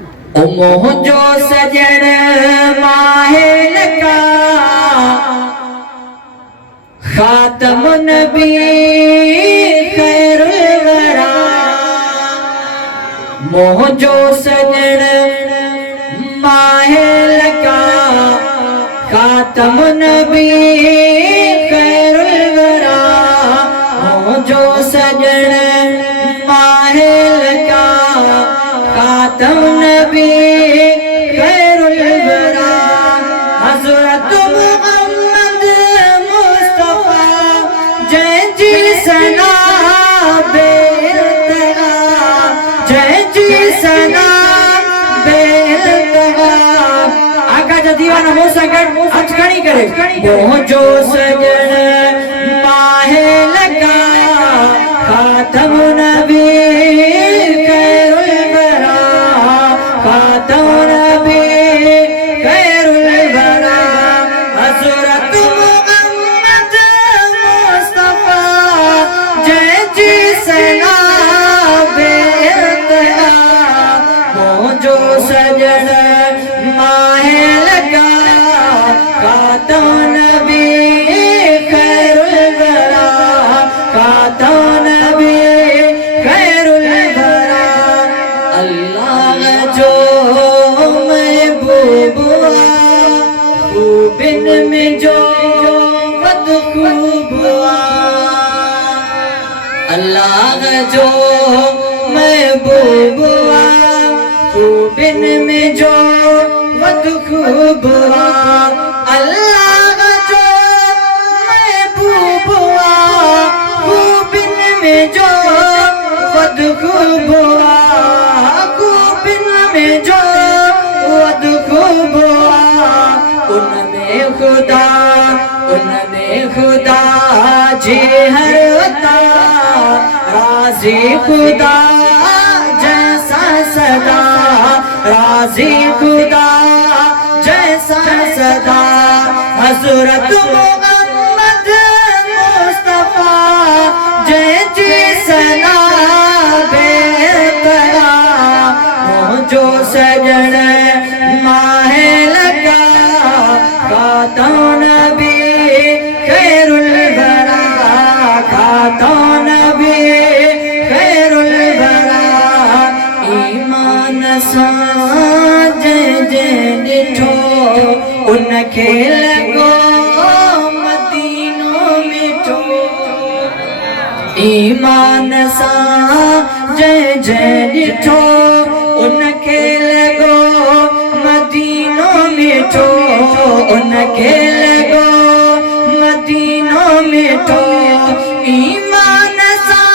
मोहजो सजन माहिल का खातम नबी खैरुल वरा। मोहजो सजन माहिल का खातम नबी खैरुल वरा। मोहजो सजन माहिल का खातम नबी खैरुल वरा। हज़रत मोहम्मद मुस्तफा जय जी सना बेइंतहा, जय जी सना बेइंतहा। आका जो दीवाना हो सकट हथ खड़ी करे। मोहजो सजन माहिल का खातम नबी खैरुल वरा। खातम नबी खैरुल वरा। हज़रत मोहम्मद मुस्तफा जय जी सना बेइंतहा। मोहजो सजन माहिल का खातम नबी खैरुल वरा। खातम नबी खैरुल वरा। अल्लाह जो महबूबा खूबिन में जो बदखूबा। अल्लाह जो महबूबा खूबिन में जो बदखूबा। अल्लाह जो महबूबा खूबिन में जो बदखूबा। खूबिन में जो बदखूबा। उनमें खुदा जी हर वता। राजी खुदा जैसा सदा। राजी खुदा जैसा सदा। हज़रत मोहम्मद मुस्तफा जय जी सना बेइंतहा। मोहजो सजन माहिल का खातम नबी खैरुल वरा। खातम नबी खैरुल वरा। ईमान सां जंहिं ॾिठो उनखे लॻो मदीनो मिठो। ईमान सां जंहिं ॾिठो उनखे लॻो मदीनो मिठो। उनखे लॻो मदीनो मिठो। ईमान सां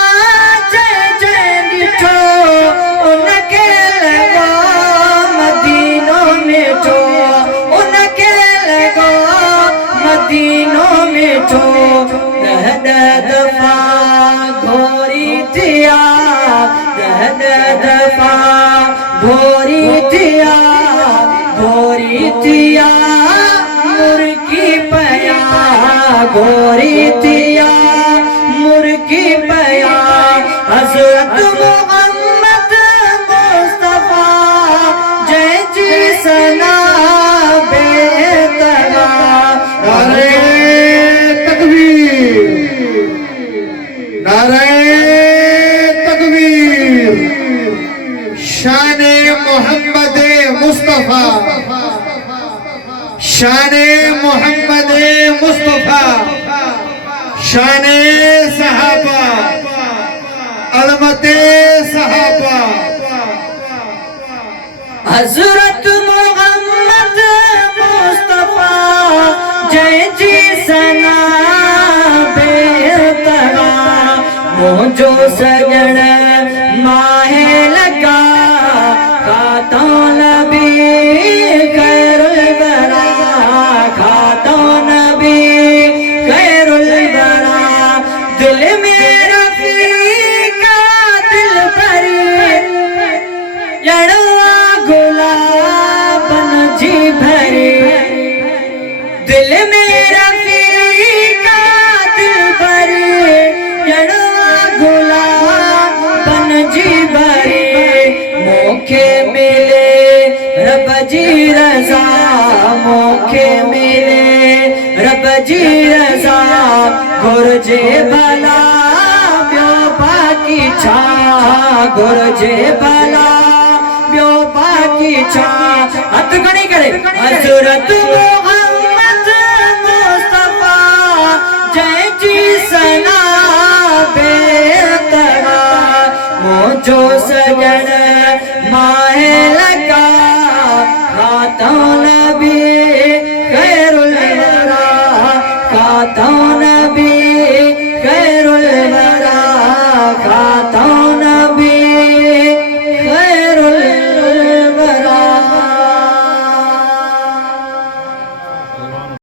जंहिं ॾिठो उनखे लॻो मदीनो मिठो। उनखे लॻो मदीनो मिठो। ॾह दफ़ा घोरी थिया। ॾह दफ़ा घोरी थिया। घोरी थिया मुर्गी पया। घोरी थिया मुर्गी पया। हज़रत मोहम्मद मुस्तफा जय जी सना बेइंतहा। नारे तकबीर, नारे तकबीर। शाने मोहम्मद मुस्तफा, शाने मोहम्मद मुस्तफा, शाने सहाबा, अलमते सहाबा। हज़रत मोहम्मद मुस्तफा जय जी सना बेइंतहा। मोहजो सजन माहिल का खातम नबी खैरुल वरा। खातम नबी खैरुल वरा। दिल में रफ़ीका दिल भरी जड़वा गुलाबन जी भरी। दिल में रफ़ीका दिल भरी जड़वा गुलाबन जी भरी। रब जी रज़ा मूंखे मिले, रब जी रज़ा घुर्जे भला ॿियो बाक़ी छा, घुर्जे भला ॿियो बाक़ी छा। हथ खणी करे हज़रत मोहम्मद मुस्तफ़ा जंहिंजी सना बेतहा, मुंहिंजो सजण माहे लॻा खातम नबी ख़ैरुल वरा, खातम नबी ख़ैरुल वरा, खातम